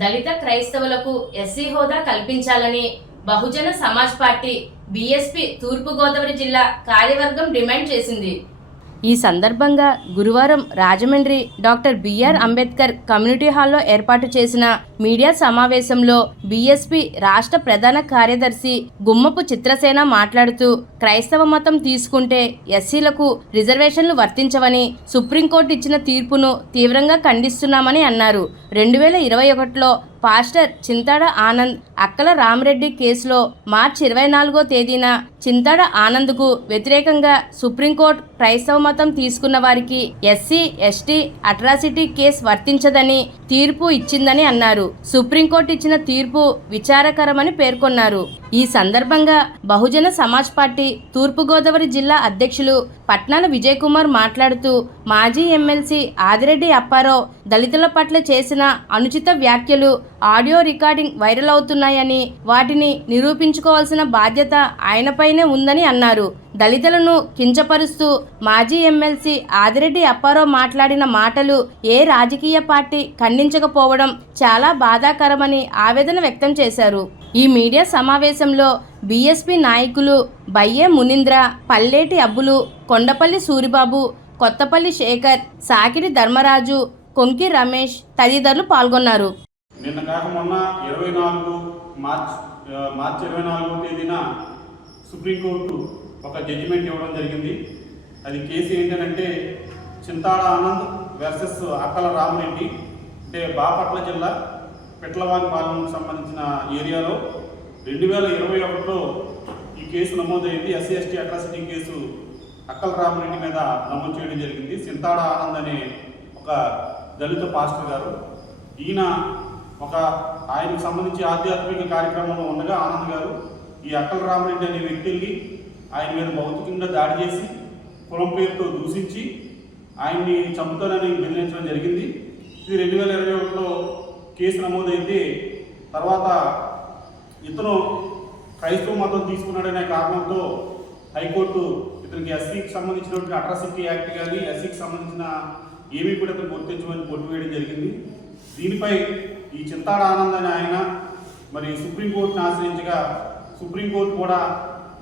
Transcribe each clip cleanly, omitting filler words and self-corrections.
దళిత క్రైస్తవులకు ఎస్సీ హోదా కల్పించాలని బహుజన సమాజ్ పార్టీ బీఎస్పీ తూర్పుగోదావరి జిల్లా కార్యవర్గం డిమాండ్ చేసింది. ఈ సందర్భంగా గురువారం Rajahmundry doctor BR Ambedkar community హాల్లో ఏర్పాటు చేసిన మీడియా సమావేశంలో బీఎస్పీ రాష్ట్ర ప్రధాన కార్యదర్శి గుమ్మపు చిత్రసేన మాట్లాడుతూ క్రైస్తవ మతం తీసుకుంటే ఎస్సీలకు రిజర్వేషన్లు వర్తించవని సుప్రీంకోర్టు ఇచ్చిన తీర్పును తీవ్రంగా ఖండిస్తున్నామని అన్నారు. 2021లో పాస్టర్ చింతాడ ఆనంద్ అక్కల రామరెడ్డి కేసులో మార్చి 24వ తేదీన చింతాడ ఆనంద్కు వ్యతిరేకంగా సుప్రీంకోర్టు క్రైస్తవ మతం తీసుకున్న వారికి ఎస్సీ ఎస్టీ అట్రాసిటీ కేసు వర్తించదని తీర్పు ఇచ్చిందని అన్నారు. సుప్రీంకోర్టు ఇచ్చిన తీర్పు విచారకరమని పేర్కొన్నారు. ఈ సందర్భంగా బహుజన సమాజ్ పార్టీ తూర్పుగోదావరి జిల్లా అధ్యక్షులు పట్నాల విజయ్ కుమార్ మాట్లాడుతూ మాజీ ఎమ్మెల్సీ ఆదిరెడ్డి అప్పారావు దళితుల పట్ల చేసిన అనుచిత వ్యాఖ్యలు ఆడియో రికార్డింగ్ వైరల్ అవుతున్నాయని వాటిని నిరూపించుకోవాల్సిన బాధ్యత ఆయనపైనే ఉందని అన్నారు. దళితులను కించపరుస్తూ మాజీ ఎమ్మెల్సీ ఆదిరెడ్డి అప్పారావు మాట్లాడిన మాటలు ఏ రాజకీయ పార్టీ ఖండించకపోవడం చాలా బాధాకరమని ఆవేదన వ్యక్తం చేశారు. ఈ మీడియా సమావేశంలో బీఎస్పీ నాయకులు బయ్యే మునీంద్ర, పల్లేటి అబ్బులు, కొండపల్లి సూరిబాబు, కొత్తపల్లి శేఖర్, సాకిరి ధర్మరాజు, కొంకి రమేష్ తదితరులు పాల్గొన్నారు. నిన్న కాక మొన్న మార్చి 24వ తేదీన సుప్రీంకోర్టు ఒక జడ్జిమెంట్ ఇవ్వడం జరిగింది. అది కేసు ఏంటంటే చింతాడ ఆనంద్ వర్సెస్ అక్కల రామరెడ్డి, అంటే బాపట్ల జిల్లా పిట్లవాని పాలనకు సంబంధించిన ఏరియాలో 2021లో ఈ కేసు నమోదైంది. ఎస్సీ ఎస్టీ అట్రాసిటీ కేసు అక్కల రామరెడ్డి మీద నమోదు చేయడం జరిగింది. చింతాడ ఆనంద్ అనే ఒక దళిత పాస్టర్ గారు, ఈయన ఆయనకు సంబంధించి ఆధ్యాత్మిక కార్యక్రమంలో ఉండగా ఆనంద్ గారు ఈ అక్కల రామరెడ్డి అనే వ్యక్తిని ఆయన మీద భౌతికంగా దాడి చేసి కులం పేరుతో దూషించి ఆయన్ని చంపుతానని బెదిరించడం జరిగింది. ఇది 2021లో కేసు నమోదైతే తర్వాత ఇతను క్రైస్తవ మతం తీసుకున్నాడనే కారణంతో హైకోర్టు ఇతనికి ఎస్సీకి సంబంధించినటువంటి అట్రాసిటీ యాక్ట్ కానీ ఎస్సీకి సంబంధించిన ఏమీ కూడా ఇతను గుర్తించమని కొట్టివేయడం జరిగింది. దీనిపై ఈ చింతాడ ఆనంద్ అనే ఆయన మరి సుప్రీంకోర్టును ఆశ్రయించగా సుప్రీంకోర్టు కూడా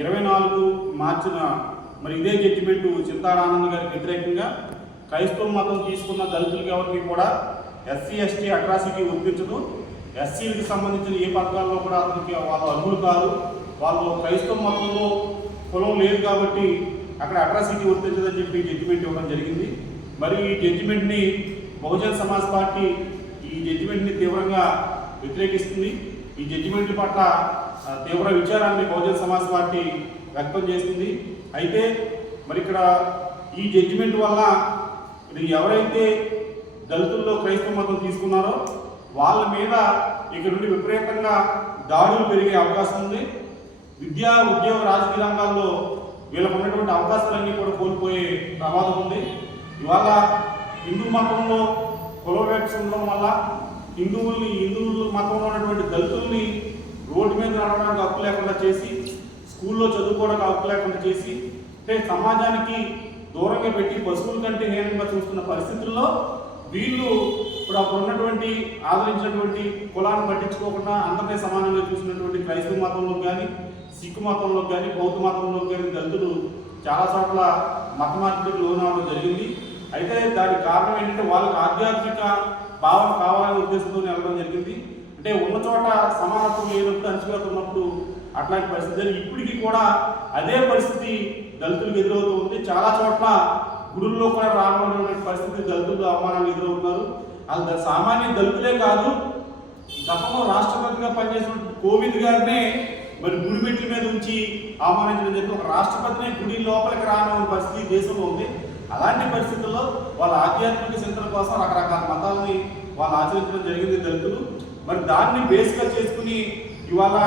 24 మార్చిన మరి ఇదే జడ్జిమెంటు చింతాడ ఆనంద్ గారికి వ్యతిరేకంగా క్రైస్తవ మతం తీసుకున్న దళితులకి ఎవరికి కూడా ఎస్సీ ఎస్టీ అట్రాసిటీ వర్తించదు, ఎస్సీలకు సంబంధించిన ఏ పథకాల్లో కూడా అతనికి వాళ్ళు అర్హులు కాదు, వాళ్ళు క్రైస్తవ మతంలో కులం లేదు కాబట్టి అక్కడ అట్రాసిటీ వర్తించదని చెప్పి జడ్జిమెంట్ ఇవ్వడం జరిగింది. మరి ఈ జడ్జిమెంట్ని బహుజన సమాజ్ పార్టీ ఈ జడ్జిమెంట్ని తీవ్రంగా వ్యతిరేకిస్తుంది. ఈ జడ్జిమెంట్ పట్ల తీవ్ర విచారాన్ని బహుజన సమాజ్ పార్టీ వ్యక్తం చేస్తుంది. అయితే మరి ఇక్కడ ఈ జడ్జిమెంట్ వల్ల ఎవరైతే దళితుల్లో క్రైస్తవ మతం తీసుకున్నారో వాళ్ళ మీద ఇక్కడ నుండి విపరీతంగా దాడులు పెరిగే అవకాశం ఉంది. విద్యా ఉద్యోగ రాజకీయ రంగాల్లో వీళ్ళకు ఉన్నటువంటి అవకాశాలన్నీ కూడా కోల్పోయే ప్రమాదం ఉంది. ఇవాళ హిందూ మతంలో కుల వివక్ష ఉండడం వల్ల హిందూ మతంలో ఉన్నటువంటి దళితుల్ని రోడ్డు మీద నడవడానికి హక్కు లేకుండా చేసి, స్కూల్లో చదువుకోవడానికి హక్కు లేకుండా చేసి, అంటే సమాజానికి దూరంగా పెట్టి పశువుల కంటే హీనంగా చూస్తున్న పరిస్థితుల్లో వీళ్ళు ఇప్పుడు అప్పుడు ఉన్నటువంటి ఆదరించినటువంటి కులాన్ని పట్టించుకోకుండా అందరినీ సమానంగా చూసినటువంటి క్రైస్తవ మతంలో కానీ, సిక్కు మతంలో కానీ, బౌద్ధ మతంలో కానీ దళితులు చాలా చోట్ల మత మార్పిడికి లోనవడం జరిగింది. అయితే దానికి కారణం ఏంటంటే వాళ్ళకి ఆధ్యాత్మిక భావన కావాలనే ఉద్దేశంతో వెళ్ళడం జరిగింది. అంటే ఉన్న చోట సమానత్వం లేనప్పుడు అణచివేతున్నప్పుడు అట్లాంటి పరిస్థితి ఇప్పటికీ కూడా అదే పరిస్థితి దళితులకు ఎదురవుతూ ఉంది. చాలా చోట్ల గుడుల్లో కూడా రానున్నటువంటి పరిస్థితి దళితులు అవమానాలు ఎదురవుతున్నారు. అది సామాన్య దళితులే కాదు, గతంలో రాష్ట్రపతిగా పనిచేసినటువంటి కోవింద్ గారినే మరి గుడి మెట్ల మీద ఉంచి అవమానించడం జరిగింది. ఒక రాష్ట్రపతినే గుడి లోపలికి రానున్న పరిస్థితి దేశంలో ఉంది. అలాంటి పరిస్థితుల్లో వాళ్ళ ఆధ్యాత్మిక చింతన కోసం రకరకాల మతాలని వాళ్ళు ఆచరించడం జరిగింది దళితులు. మరి దాన్ని బేస్గా చేసుకుని ఇవాళ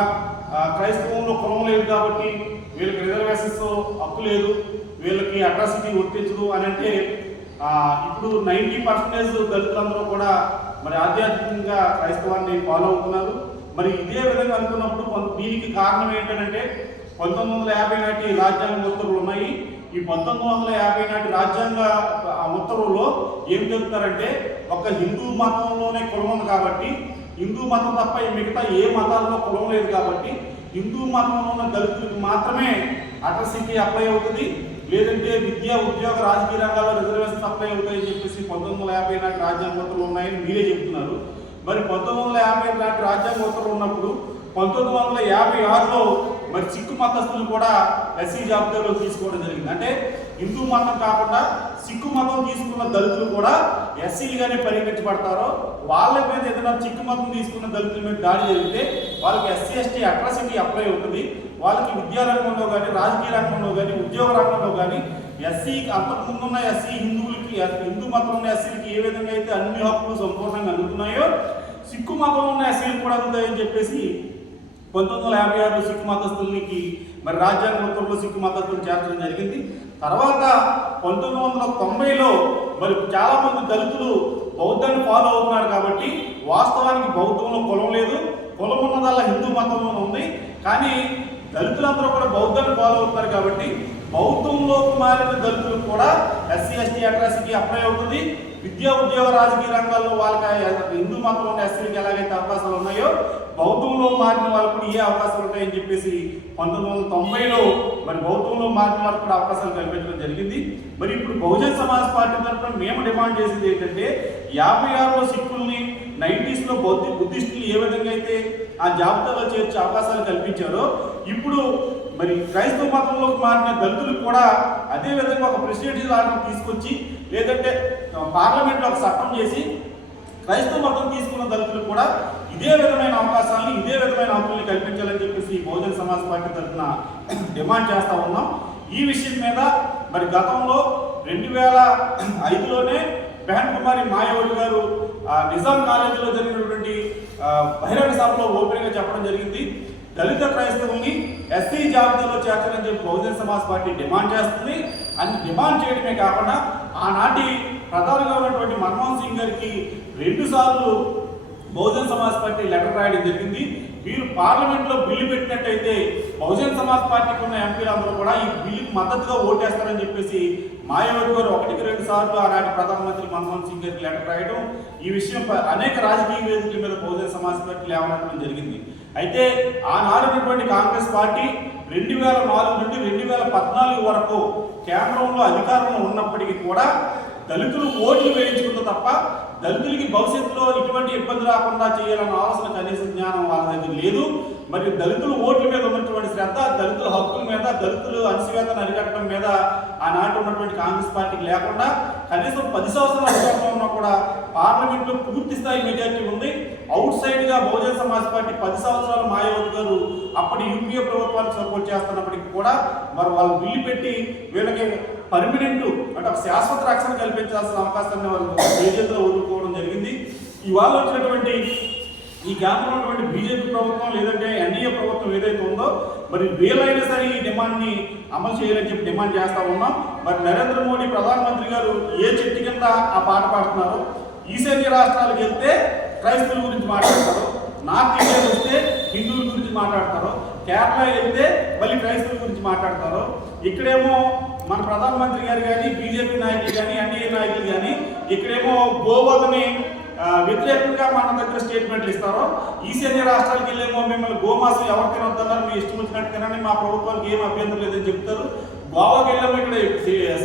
క్రైస్తవంలో కులం లేదు కాబట్టి వీళ్ళకి రిజర్వేషన్స్ హక్కు లేదు, వీళ్ళకి అట్రాసిటీ వర్తించదు అని అంటే ఇప్పుడు 90% దళితులందరూ కూడా మరి ఆధ్యాత్మికంగా క్రైస్తవాన్ని ఫాలో అవుతున్నారు. మరి ఇదే విధంగా అనుకున్నప్పుడు దీనికి కారణం ఏంటంటే 1950 నాటి రాజ్యాంగ ఉత్తర్వులు ఉన్నాయి. ఈ 1950 నాటి రాజ్యాంగ ఉత్తర్వుల్లో ఏం చెప్తారంటే ఒక హిందూ మతంలోనే కులం ఉంది కాబట్టి హిందూ మతం తప్ప మిగతా ఏ మతాల్లో కులం లేదు కాబట్టి హిందూ మతంలో ఉన్న దళితులకు మాత్రమే అట్రాసిటీ అప్లై అవుతుంది, లేదంటే విద్యా ఉద్యోగ రాజకీయ రంగాల్లో రిజర్వేషన్ అప్లై అవుతాయని చెప్పేసి 1950 నాటి రాజ్యాంగ ఉత్తర్వులు ఉన్నాయని మీరే చెప్తున్నారు. మరి 1950 నాటి రాజ్యాంగ ఉత్తర్వులు ఉన్నప్పుడు 1956లో మరి సిక్కు మతస్థులు కూడా ఎస్సీ జాబితాలో తీసుకోవడం జరిగింది. అంటే హిందూ మతం కాకుండా సిక్కు మతం తీసుకున్న దళితులు కూడా ఎస్సీలుగానే పరిగణించబడతారో, వాళ్ళ మీద ఏదైనా సిక్కు మతం తీసుకున్న దళితుల మీద దాడి జరిగితే వాళ్ళకి ఎస్సీ ఎస్టీ అట్రాసిటీ అప్లై అవుతుంది. వాళ్ళకి విద్యారంగంలో కానీ రాజకీయ రంగంలో కానీ ఉద్యోగ రంగంలో కానీ ఎస్సీ అంతకుముందున్న ఎస్సీ హిందువులకి హిందూ మతం ఉన్న ఎస్సీలకి ఏ విధంగా అయితే అన్ని హక్కులు సంపూర్ణంగా అందుతున్నాయో సిక్కు మతం ఉన్న ఎస్సీలకు కూడా అందుతాయని చెప్పేసి 1956లో సిక్కు మతస్థులకి మరి రాజ్యాంగ ఉత్తర్వులో సిక్కు మతస్థులు చేర్చడం జరిగింది. తర్వాత 1990లో మరి చాలా మంది దళితులు బౌద్ధాన్ని ఫాలో అవుతున్నారు కాబట్టి వాస్తవానికి బౌద్ధంలో కులం లేదు, కులం ఉన్నదల్లా హిందూ మతంలో ఉంది. కానీ దళితులందరూ కూడా బౌద్ధాన్ని ఫాలో అవుతున్నారు కాబట్టి బౌద్ధంలోకి మారిన దళితులకు కూడా ఎస్సీ ఎస్టీ అట్రాసిటీ అప్లై అవుతుంది. విద్యా ఉద్యోగ రాజకీయ రంగాల్లో వాళ్ళకి హిందూ మతంలో ఉన్న ఎస్సీలకు ఎలాగైతే అవకాశాలు ఉన్నాయో బౌద్ధంలో మారిన వాళ్ళకు కూడా ఏ అవకాశాలు ఉంటాయని చెప్పేసి 1990లో మరి బౌద్ధంలో మారిన వాళ్ళకు కూడా అవకాశాలు కల్పించడం జరిగింది. మరి ఇప్పుడు బహుజన్ సమాజ్ పార్టీ తరఫున మేము డిమాండ్ చేసేది ఏంటంటే 56లో సిక్కుల్ని 90స్లో బుద్ధిస్టులు ఏ విధంగా అయితే ఆ జాబితాలో చేర్చే అవకాశాలు కల్పించారో ఇప్పుడు మరి క్రైస్తవ మతంలోకి మారిన దళితులకు కూడా అదే విధంగా ఒక ప్రెసిడెన్షియల్ ఆర్డర్ తీసుకొచ్చి లేదంటే పార్లమెంట్లో ఒక చట్టం చేసి క్రైస్తవ మతం తీసుకున్న దళితులకు కూడా ఇదే విధమైన అవకాశాలను ఇదే విధమైన హక్కుల్ని కల్పించాలని చెప్పేసి బహుజన్ సమాజ్ పార్టీ తరఫున డిమాండ్ చేస్తూ ఉన్నాం. ఈ విషయం మీద మరి గతంలో 2005లోనే బెహన్ కుమారి మాయావతి గారు నిజాం కాలేజీలో జరిగినటువంటి బహిరంగ సభలో ఓపెన్గా చెప్పడం జరిగింది. దళిత క్రైస్తవుల్ని ఎస్సీ జాబితాలో చేర్చాలని చెప్పి బహుజన్ సమాజ్ పార్టీ డిమాండ్ చేస్తుంది. అని డిమాండ్ చేయడమే కాకుండా ఆనాటి ప్రధానంగా ఉన్నటువంటి మన్మోహన్ సింగ్ గారికి 2 సార్లు బహుజన్ సమాజ్ పార్టీ లెటర్ రాయడం జరిగింది. మీరు పార్లమెంట్లో బిల్లు పెట్టినట్టయితే బహుజన్ సమాజ్ పార్టీకి ఉన్న ఎంపీలందరూ కూడా ఈ బిల్లుకి మద్దతుగా ఓటేస్తారని చెప్పేసి మాయావతి గారు 1-2 సార్లు ఆనాటి ప్రధానమంత్రి మన్మోహన్ సింగ్ గారికి లెటర్ రాయడం, ఈ విషయం అనేక రాజకీయ వేదికల మీద బహుజన్ సమాజ్ పార్టీ లేవనెత్తడం జరిగింది. అయితే ఆనాడున్నటువంటి కాంగ్రెస్ పార్టీ 2004 నుండి 2014 వరకు కేంద్రంలో అధికారంలో ఉన్నప్పటికీ కూడా దళితులు ఓట్లు వేయించుకుంటే తప్ప దళితులకి భవిష్యత్తులో ఇటువంటి ఇబ్బంది రాకుండా చేయాలన్న ఆలోచన కనీస జ్ఞానం వాళ్ళ దగ్గర లేదు. మరి దళితులు ఓట్ల మీద ఉన్నటువంటి శ్రద్ధ, దళితుల హక్కుల మీద, దళితులు అణచివేతను అరికట్టడం మీద ఆనాటి ఉన్నటువంటి కాంగ్రెస్ పార్టీకి లేకుండా కనీసం 10 సంవత్సరాల అధికారంలో ఉన్నా కూడా పార్లమెంట్లో పూర్తి స్థాయి మెజార్టీ ఉంది. అవుట్ సైడ్గా బహుజన్ సమాజ్ పార్టీ 10 సంవత్సరాలు మాయావతి గారు అప్పటి యూపీఏ ప్రభుత్వానికి సపోర్ట్ చేస్తున్నప్పటికీ కూడా మరి వాళ్ళు బిల్లు పెట్టి వీళ్ళకి పర్మనెంట్ అంటే ఒక శాశ్వత రక్షణ కల్పించాల్సిన అవకాశాన్ని వాళ్ళు బీజేపీలో వదులుకోవడం జరిగింది. ఇవాళ వచ్చినటువంటి ఈ కేంద్రంలో ఉన్నటువంటి బీజేపీ ప్రభుత్వం లేదంటే ఎన్డీఏ ప్రభుత్వం ఏదైతే ఉందో మరి వీలైనా సరే ఈ డిమాండ్ని అమలు చేయాలని చెప్పి డిమాండ్ చేస్తూ ఉన్నాం. మరి నరేంద్ర మోడీ ప్రధానమంత్రి గారు ఏ చెట్టు కింద ఆ పాట పాడుతున్నారు? ఈశాన్య రాష్ట్రాలకు వెళ్తే క్రైస్తవుల గురించి మాట్లాడతారు, నార్త్ ఇండియా వస్తే హిందువుల గురించి మాట్లాడతారు, కేరళ వెళ్తే మళ్ళీ క్రైస్తవుల గురించి మాట్లాడతారు. ఇక్కడేమో మన ప్రధానమంత్రి గారు కానీ బీజేపీ నాయకులు కానీ ఎన్డీఏ నాయకులు కానీ ఇక్కడేమో గోవధని వ్యతిరేకంగా మన దగ్గర స్టేట్మెంట్లు ఇస్తారో, ఈశాన్య రాష్ట్రాలకు వెళ్ళేమో మిమ్మల్ని గోమాసం ఎవరు తినొద్దన్నారు, మీ ఇష్టం వచ్చినట్టు తినండి, మా ప్రభుత్వానికి ఏం అభ్యంతరం లేదని చెప్తారు. గోవాకి వెళ్ళాము ఇక్కడ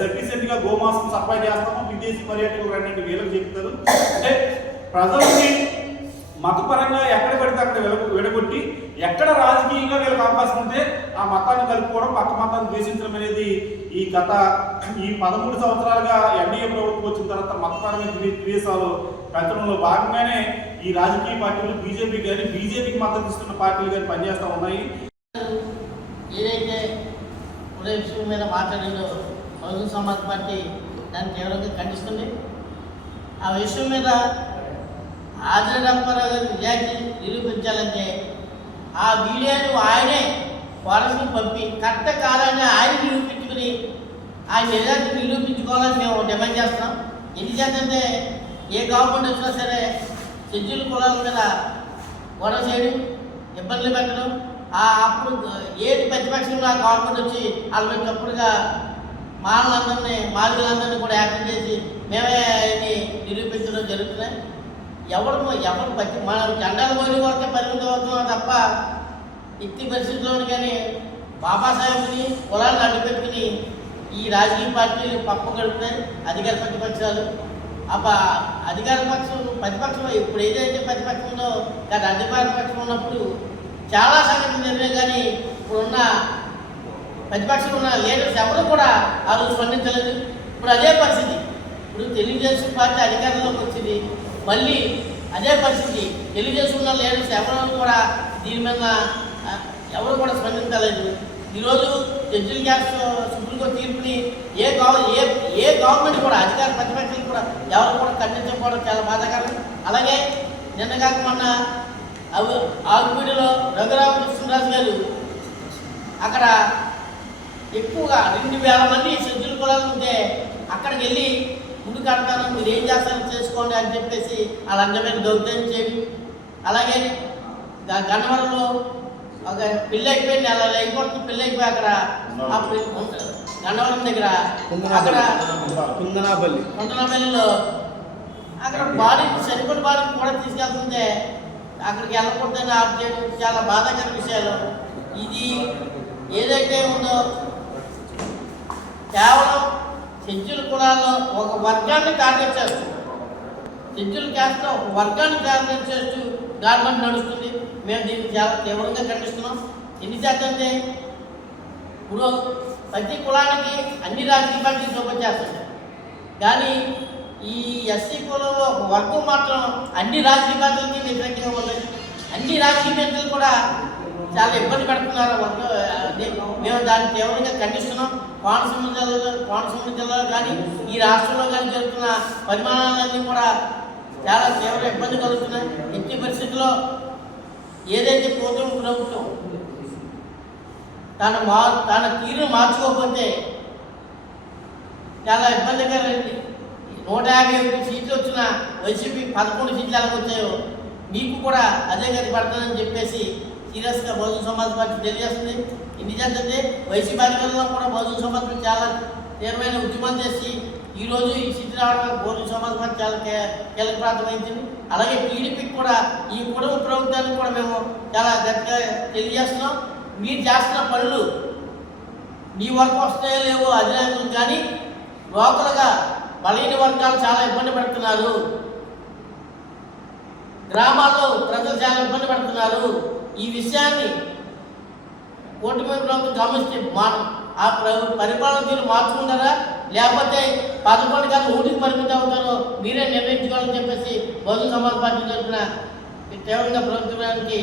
సఫిషియెంట్గా గోమాసం సప్లై చేస్తాము, విదేశీ పర్యాటకులు రండి వీళ్ళకి చెప్తారు. అంటే ప్రజల్ని మతపరంగా ఎక్కడ పడితే అక్కడ విడగొట్టి ఎక్కడ రాజకీయంగా వీళ్ళకి అవకాశం ఉంటే ఆ మతాన్ని కలుపుకోవడం, పక్క మతాన్ని ద్వేషించడం అనేది ఈ 13 సంవత్సరాలుగా ఎన్డీఏ ప్రభుత్వం వచ్చిన తర్వాత మతపరమైన ద్వేషాలు పెంచడంలో భాగంగానే ఈ రాజకీయ పార్టీలు బీజేపీ కానీ బీజేపీకి మద్దతు ఇస్తున్న పార్టీలు కానీ పనిచేస్తూ ఉన్నాయి. ఏదైతే ఉదయ విషయం మీద మాట్లాడిందో బహుజన్ సమాజ్ పార్టీ దాన్ని తీవ్రంగా ఖండిస్తుంది. ఆ విషయం మీద ఆదిరాంబారావు గారి నిజాయితీ నిరూపించాలంటే ఆ వీడియోను ఆయనే ఫారెన్స్కి పంపి కరెక్ట్ కాదని ఆయన నిరూపించుకుని ఆయన నిజాయితీ నిరూపించుకోవాలని మేము డిమాండ్ చేస్తున్నాం. ఎందుచేతంటే ఏ గవర్నమెంట్ వచ్చినా సరే షెడ్యూల్ కులాల మీద గొడవ చేయడం, ఇబ్బందులు పెట్టడం, అప్పుడు ఏది ప్రతిపక్షంగా గవర్నమెంట్ వచ్చి వాళ్ళ మీద తప్పుడుగా మాలలందరినీ మాదిగలందరినీ కూడా యాక్టివ్ చేసి మేమే ఆయన్ని నిరూపించడం జరుగుతున్నాయి. ఎవరు మనం జెండాలు పోయిన వరకే పరిమితం అవుతున్నాం తప్ప ఎట్టి పరిస్థితుల్లోని కానీ బాబాసాహెబ్ని కులాన్ని అడ్డుపెట్టుకుని ఈ రాజకీయ పార్టీలు పప్పు గడుపుతాయి అధికార ప్రతిపక్షాలు. ప్రతిపక్షం ఇప్పుడు ఏదైతే ప్రతిపక్షం ఉందో కానీ అధికార పక్షం ఉన్నప్పుడు చాలా సంఘటనలు జరిగాయి. కానీ ఇప్పుడున్న ప్రతిపక్షంలో ఉన్న లీడర్స్ ఎవరు కూడా ఆ రోజు స్పందించలేదు. ఇప్పుడు అదే పరిస్థితి. ఇప్పుడు తెలుగుదేశం పార్టీ అధికారంలోకి వచ్చింది, మళ్ళీ అదే పరిస్థితి. తెలుగుదేశం ఉన్న లీడర్స్ ఎవరు కూడా దీని మీద ఎవరు కూడా స్పందించలేదు. ఈరోజు జడ్జిల క్యాస్ట్ సుప్రీంకోర్టు తీర్పుని ఏ గవర్నమెంట్ కూడా అధికార ప్రతిపక్షాలు కూడా ఎవరు కూడా ఖండించకపోవడం చాలా బాధాకరం. అలాగే నిన్న కాక మొన్న ఆకుపీడిలో రఘురామకృష్ణరాజు గారు అక్కడ ఎక్కువగా 2000 మంది షెడ్యూల్ కులాలు ఉంటే అక్కడికి వెళ్ళి ముందు కడతాను, మీరు ఏం చేస్తారో చేసుకోండి అని చెప్పేసి వాళ్ళ అందమైన దౌర్జన్యం చేయడం. అలాగే గన్నవరంలో ఒక పెళ్ళి అయిపోయింది, అలా అయిపోతుంది. పెళ్ళి అయిపోయి అక్కడ గన్నవరం దగ్గర అక్కడ కుందనాపల్లిలో అక్కడ బాడీ చనిపోయిన బాడీని కూడా తీసుకెళ్తుంటే అక్కడికి వెళ్ళకూడదని ఆఫ్ చేయడం చాలా బాధాకర విషయాలు. ఇది ఏదైతే ఉందో కేవలం షెడ్యూల్ కులాల్లో ఒక వర్గాన్ని టార్గెట్ చేస్తూ, షెడ్యూల్ క్యాస్ట్లో ఒక వర్గాన్ని టార్గెట్ చేస్తూ గవర్నమెంట్ నడుస్తుంది. మేము దీన్ని చాలా తీవ్రంగా ఖండిస్తున్నాం. ఎన్ని చేద్దంటే ఇప్పుడు ప్రతి కులానికి అన్ని రాజకీయ పార్టీలు సపోర్ట్ చేస్తుంది, కానీ ఈ ఎస్సీ కులంలో ఒక వర్గం మాత్రం అన్ని రాజకీయ పార్టీలకి వ్యతిరేకంగా ఉంది. అన్ని రాజకీయ పార్టీలు కూడా చాలా ఇబ్బంది పెడుతున్నారు. మేము దాన్ని తీవ్రంగా ఖండిస్తున్నాం. కోనసీమ జిల్లాలో కానీ ఈ రాష్ట్రంలో కానీ జరుగుతున్న పరిమాణాలన్నీ కూడా చాలా తీవ్ర ఇబ్బంది కలుగుతున్నాయి. ఎట్టి పరిస్థితుల్లో ఏదైతే కూటమి ప్రభుత్వం తన తీరును మార్చుకోకపోతే చాలా ఇబ్బందికరండి. 151 సీట్లు వచ్చిన వైసీపీ 11 సీట్లు ఎలా వచ్చాయో మీకు కూడా అదే గతి పడుతుందని చెప్పేసి సీరియస్గా బహుజన సమాజ్ పార్టీ తెలియజేస్తుంది. ఇది చేస్తే వైసీపీ అధికారుల్లో కూడా బహుజన సమాజ్ పార్టీ చాలా తీవ్రమైన ఉద్యమం చేసి ఈరోజు ఈ స్థితి రావడం బహుజన సమాజ్ పార్టీ చాలా కీలక ప్రాంతం వహించింది. అలాగే టీడీపీకి కూడా ఈ కుటుంబ ప్రభుత్వానికి కూడా మేము చాలా గట్టిగా తెలియజేస్తున్నాం. మీరు చేస్తున్న పనులు మీ వరకు వస్తాయో లేవో అధినాయకులు కానీ లోకల్గా బలహీన వర్గాలు చాలా ఇబ్బంది పడుతున్నారు. గ్రామాల్లో ప్రజలు చాలా ఇబ్బంది పడుతున్నారు. ఈ విషయాన్ని కూటమి ప్రభుత్వం గమనిస్తే ఆ పరిపాలన తీరు మార్చుకుంటారా లేకపోతే 11 కాదు 1కి పరిమితం అవుతారో మీరే నిర్ణయించుకోవాలని చెప్పేసి బహుజన సమాజ్ పార్టీ తరఫున తీవ్రంగా ప్రభుత్వానికి